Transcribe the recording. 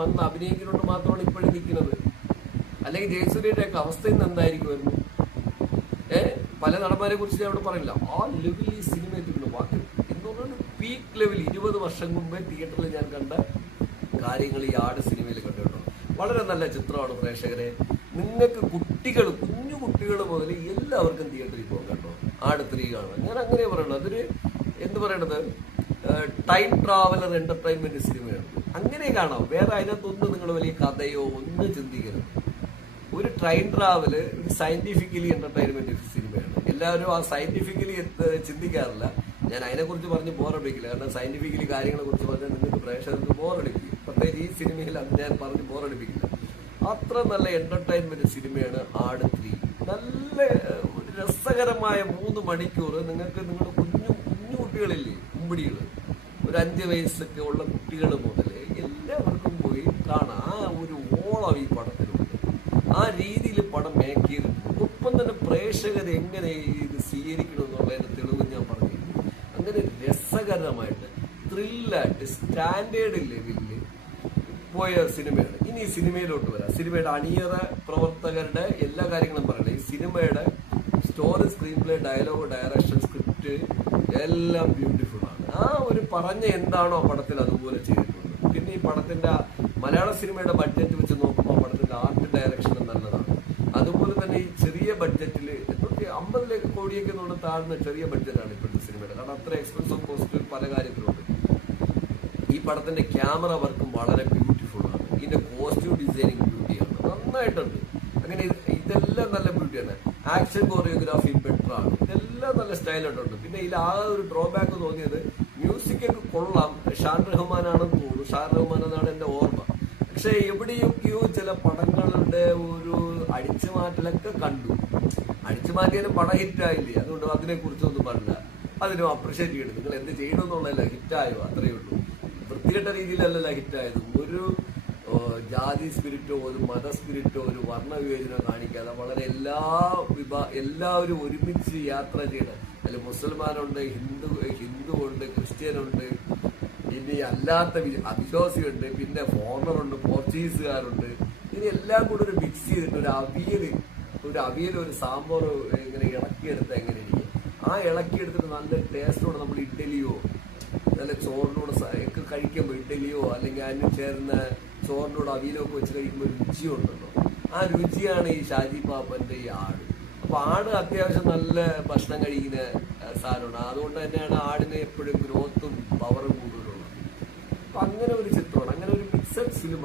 വന്ന് അഭിനയിക്കുന്നതുകൊണ്ട് മാത്രമാണ് ഇപ്പോഴും നിൽക്കുന്നത്. അല്ലെങ്കിൽ ജയസൂര്യയുടെ ഒക്കെ അവസ്ഥ ഇന്ന് എന്തായിരിക്കുമായിരുന്നു? പല നടന്മാരെ കുറിച്ച് ഞാൻ അവിടെ പറയില്ല. ആ ലെവലിൽ ഈ സിനിമ എത്തിക്കുന്നു. ബാക്കി എന്ന് പറഞ്ഞാൽ പീക്ക് ലെവൽ 20 വർഷം മുമ്പേ തിയേറ്ററിൽ ഞാൻ കണ്ട കാര്യങ്ങൾ ഈ ആട് സിനിമയിൽ കണ്ടിട്ടുണ്ട്. വളരെ നല്ല ചിത്രമാണ് പ്രേക്ഷകരെ. നിങ്ങൾക്ക് കുട്ടികൾ, കുഞ്ഞു കുട്ടികൾ മുതൽ എല്ലാവർക്കും തിയേറ്ററിൽ പോകാം കേട്ടോ. ആട് 3 കാണാം. ഞാൻ അങ്ങനെ പറയുന്നത് അതൊരു എന്ത് പറയണത്, ടൈം ട്രാവലർ എന്റർടൈൻമെന്റ് സിനിമയാണ്. അങ്ങനെ കാണാം. വേറെ അതിനകത്തൊന്നും നിങ്ങൾ വലിയ കഥയോ ഒന്നും ചിന്തിക്കരുത്. ഒരു ട്രെയിൻ ട്രാവല് ഒരു സയന്റിഫിക്കലി എന്റർടൈൻമെന്റ് സിനിമയാണ്. എല്ലാവരും ആ സയന്റിഫിക്കലി ചിന്തിക്കാറില്ല. ഞാൻ അതിനെക്കുറിച്ച് പറഞ്ഞ് ബോറടിക്കില്ല. കാരണം സയന്റിഫിക്കലി കാര്യങ്ങളെ കുറിച്ച് പറഞ്ഞാൽ നിങ്ങൾക്ക് പ്രേക്ഷകർക്ക് ബോറടിപ്പിക്കും. പ്രത്യേകിച്ച് ഈ സിനിമയിൽ അത് ഞാൻ പറഞ്ഞ് ബോറടിപ്പിക്കില്ല. അത്ര നല്ല എന്റർടൈൻമെന്റ് സിനിമയാണ് ആട് 3. നല്ല രസകരമായ 3 മണിക്കൂർ നിങ്ങൾക്ക് നിങ്ങളുടെ കുഞ്ഞു കുട്ടികളില്ലേ, കുമ്പിടികൾ, ഒരു 5 വയസ്സൊക്കെ ഉള്ള കുട്ടികൾ മുതൽ എല്ലാവർക്കും പോയി കാണാം. ആ ഒരു ഓളം ഈ പടത്തിലുണ്ട്. ആ രീതിയിൽ പടം മേക്ക് ചെയ്തിട്ടുണ്ട്. ഒപ്പം തന്നെ പ്രേക്ഷകർ എങ്ങനെ ഇത് സ്വീകരിക്കണം എന്നുള്ളതിന്റെ തെളിവ് ഞാൻ പറഞ്ഞു. അങ്ങനെ രസകരമായിട്ട് ത്രില്ലായിട്ട് സ്റ്റാൻഡേർഡ് ലെവലിൽ പോയ സിനിമയാണ്. ഇനി ഈ സിനിമയിലോട്ട് വരാം. സിനിമയുടെ അണിയറ പ്രവർത്തകരുടെ എല്ലാ കാര്യങ്ങളും പറയണം. ഈ സിനിമയുടെ story, screenplay, dialogue, direction, script എല്ലാം ബ്യൂട്ടിഫുൾ ആണ്. ആ ഒരു പറഞ്ഞ എന്താണോ പടത്തിൽ അതുപോലെ ചെയ്തിട്ടുണ്ട്. പിന്നെ ഈ പടത്തിന്റെ മലയാള സിനിമയുടെ ബഡ്ജറ്റ് വെച്ച് നോക്കുമ്പോൾ പടത്തിന്റെ ആർട്ട് ഡയറക്ഷൻ നല്ലതാണ്. അതുപോലെ തന്നെ ഈ ചെറിയ ബഡ്ജറ്റിൽ 50 കോടിയൊക്കെ താഴ്ന്ന ചെറിയ ബഡ്ജറ്റാണ് ഇപ്പോഴത്തെ സിനിമയുടെ. കാരണം അത്ര എക്സ്പെൻസീവ് കോസ്റ്റ് പല കാര്യത്തിലുണ്ട്. ഈ പടത്തിന്റെ ക്യാമറ വർക്കും വളരെ ബ്യൂട്ടിഫുൾ ആണ്. ഇതിന്റെ കോസ്റ്റ്യൂം ഡിസൈനിങ് ബ്യൂട്ടിയാണ്, നന്നായിട്ടുണ്ട്. അങ്ങനെ ഇതെല്ലാം നല്ല ബ്യൂട്ടിയാണ്. ആക്ഷൻ കോറിയോഗ്രാഫി ബെറ്റർ ആണ്. ഇതെല്ലാം നല്ല സ്റ്റൈലായിട്ടുണ്ട്. പിന്നെ ഇതിൽ ആ ഒരു ഡ്രോബാക്ക് തോന്നിയത് മ്യൂസിക് ഒക്കെ കൊള്ളാം. ഷാൻ റഹ്മാനാണെന്ന് തോന്നുന്നു. ഷാൻ റഹ്മാൻ എന്നാണ് എന്റെ ഓർമ്മ. പക്ഷെ എവിടെയൊക്കെയോ ചില പടങ്ങളുടെ ഒരു അടിച്ചുമാറ്റലൊക്കെ കണ്ടു. അടിച്ചുമാറ്റിയാലും പടം ഹിറ്റായില്ലേ, അതുകൊണ്ട് അതിനെ കുറിച്ചൊന്നും പറഞ്ഞില്ല. അതിനും അപ്രിഷ്യേറ്റ് ചെയ്യണം. നിങ്ങൾ എന്ത് ചെയ്യണമെന്നുള്ളതല്ല, ഹിറ്റായോ അത്രയേ ഉള്ളൂ. വൃത്തികെട്ട രീതിയിലല്ല ഹിറ്റായത്. ഒരു ജാതി സ്പിരിറ്റോ ഒരു മത സ്പിരിറ്റോ ഒരു വർണ്ണവിവേചനോ കാണിക്കാതെ വളരെ എല്ലാവരും ഒരുമിച്ച് യാത്ര ചെയ്യണം. അതിൽ മുസൽമാനുണ്ട്, ഹിന്ദു ഉണ്ട്, ക്രിസ്ത്യനുണ്ട്, ഇനി അല്ലാത്ത അവിശ്വാസിയുണ്ട്, പിന്നെ ഫോറിനറുണ്ട്, പോർച്ചുഗീസുകാരുണ്ട്. ഇതിനെല്ലാം കൂടെ ഒരു മിക്സ് ചെയ്തിട്ട് ഒരു അവിയൽ ഒരു സാമ്പാർ ഇങ്ങനെ ഇളക്കിയെടുത്ത് എങ്ങനെ ഇരിക്കും. ആ ഇളക്കിയെടുത്തിട്ട് നല്ല ടേസ്റ്റോടെ നമ്മൾ ഇഡ്ഡലിയോ നല്ല ചോറിനോട് ഒക്കെ കഴിക്കുമ്പോൾ, ഇഡ്ഡലിയോ അല്ലെങ്കിൽ അതിന് ചേർന്ന ചോറിനോട് അവിയലോ ഒക്കെ വെച്ച് കഴിക്കുമ്പോൾ രുചിയുണ്ടല്ലോ. ആ രുചിയാണ് ഈ ഷാജി പാപ്പന്റെ ഈ ആട്. അപ്പൊ ആട് അത്യാവശ്യം നല്ല ഭക്ഷണം കഴിക്കുന്ന സാധനമാണ്. അതുകൊണ്ട് തന്നെയാണ് ആടിന് എപ്പോഴും ഗ്രോത്തും പവറും കൂടുതലുള്ളത്. അപ്പൊ അങ്ങനെ ഒരു ചിത്രമാണ്, അങ്ങനെ ഒരു മിക്സഡ് ഫിലിം.